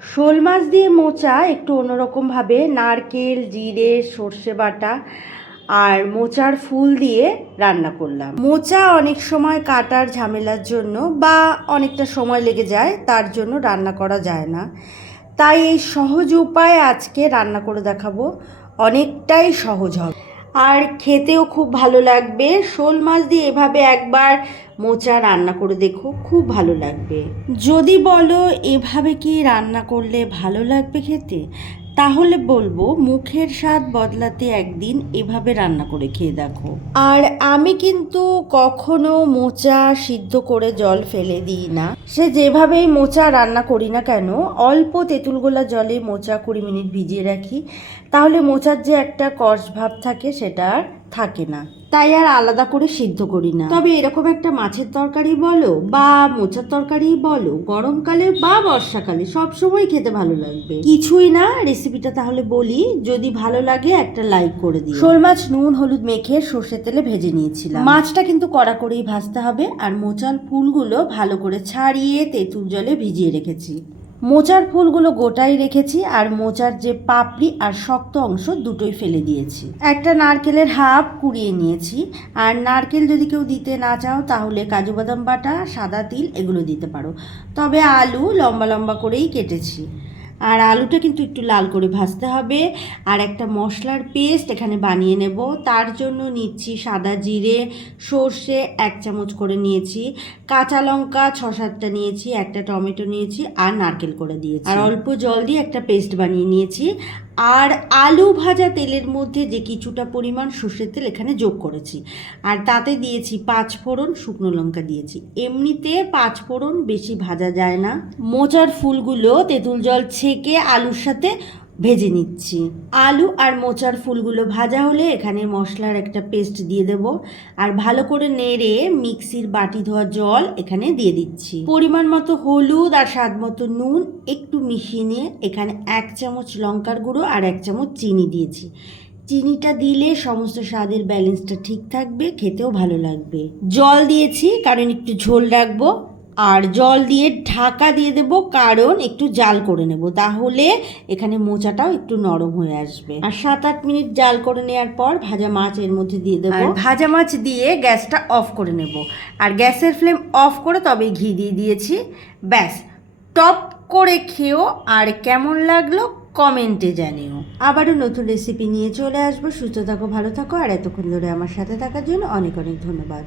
শোল মাছ দিয়ে মোচা একটু অন্যরকমভাবে নারকেল, জিরে, সর্ষে বাটা আর মোচার ফুল দিয়ে রান্না করলাম। মোচা অনেক সময় কাটার ঝামেলার জন্য বা অনেকটা সময় লেগে যায়, তার জন্য রান্না করা যায় না। তাই এই সহজ উপায়ে আজকে রান্না করে দেখাবো। অনেকটাই সহজ হবে আর খেতেও খুব ভালো লাগবে। শোল মাছ দিয়ে এভাবে একবার মোচা রান্না করে দেখো, খুব ভালো লাগবে। যদি বলো এভাবে কি রান্না করলে ভালো লাগবে খেতে, তাহলে বলবো মুখের স্বাদ বদলাতে একদিন এভাবে রান্না করে খেয়ে দেখো। আর আমি কিন্তু কখনো মোচা সিদ্ধ করে জল ফেলে দিই না। সে যেভাবেই মোচা রান্না করি না কেন, অল্প তেঁতুল গোলা জলে মোচা 20 মিনিট ভিজিয়ে রাখি, তাহলে মোচার যে একটা কষ ভাব থাকে সেটা আর থাকে না। তাই আর আলাদা করে সিদ্ধ করি না। তবে এরকম একটা মাছের তরকারি বলো বা মোচার তরকারি বলো, গরমকালে বা বর্ষাকালে সবসময় খেতে ভালো লাগবে। কিছুই না, রেসিপিটা তাহলে বলি, যদি ভালো লাগে একটা লাইক করে দিও। শোল মাছ নুন হলুদ মেখে সর্ষের তেলে ভেজে নিয়েছিলাম। মাছটা কিন্তু কড়া করেই ভাজতে হবে। আর মোচার ফুলগুলো ভালো করে ছাড়িয়ে তেঁতুল জলে ভিজিয়ে রেখেছি। মোচার ফুলগুলো গোটাই রেখেছি আর মোচার যে পাপড়ি আর শক্ত অংশ দুটোই ফেলে দিয়েছি। একটা নারকেলের হাফ কুড়িয়ে নিয়েছি। আর নারকেল যদি কেউ দিতে না চাও তাহলে কাজু বাদাম বাটা, সাদা তিল এগুলো দিতে পারো। তবে আলু লম্বা লম্বা করেই কেটেছি। আর আলুটা কিন্তু একটু লাল করে ভাজতে হবে। আর একটা মশলার পেস্ট এখানে বানিয়ে নেব। তার জন্য নিচ্ছি সাদা জিরে, সর্ষে 1 চামচ করে নিয়েছি, কাঁচা লঙ্কা 6-7টা নিয়েছি, একটা টমেটো নিয়েছি আর নারকেল করে দিয়েছি। আর অল্প জল দিয়ে একটা পেস্ট বানিয়ে নিয়েছি। আর আলু ভাজা তেলের মধ্যে যে কিছুটা পরিমাণ সর্ষের তেল এখানে যোগ করেছি। আর তাতে দিয়েছি 5 ফোড়ন, শুকনো লঙ্কা দিয়েছি। এমনিতে 5 ফোড়ন বেশি ভাজা যায় না। মোচার ফুলগুলো তেঁতুল জল ছেঁকে আলুর সাথে ভেজে নিচ্ছি। আলু আর মোচার ফুলগুলো ভাজা হলে এখানে মশলার একটা পেস্ট দিয়ে দেব। আর ভালো করে নেড়ে মিক্সির বাটি ধোয়া জল এখানে দিয়ে দিচ্ছি। পরিমাণ মতো হলুদ আর স্বাদ মতো নুন একটু মিশিয়ে নিয়ে এখানে 1 চামচ লঙ্কার গুঁড়ো আর 1 চামচ চিনি দিয়েছি। চিনিটা দিলে সমস্ত স্বাদের ব্যালেন্সটা ঠিক থাকবে, খেতেও ভালো লাগবে। জল দিয়েছি কারণ একটু ঝোল রাখবো। আর জল দিয়ে ঢাকা দিয়ে দেবো, কারণ একটু জাল করে নেব, তাহলে এখানে মোচাটাও একটু নরম হয়ে আসবে। আর 7-8 মিনিট জাল করে নেওয়ার পর ভাজা মাছ এর মধ্যে দিয়ে দেবো। ভাজা মাছ দিয়ে গ্যাসটা অফ করে নেব। আর গ্যাসের ফ্লেম অফ করে তবে ঘি দিয়ে দিয়েছি। ব্যাস, টপ করে খেও। আর কেমন লাগলো কমেন্টে জানিও। আবারও নতুন রেসিপি নিয়ে চলে আসবো। সুস্থ থাকো, ভালো থাকো। আর এতক্ষণ ধরে আমার সাথে থাকার জন্য অনেক অনেক ধন্যবাদ।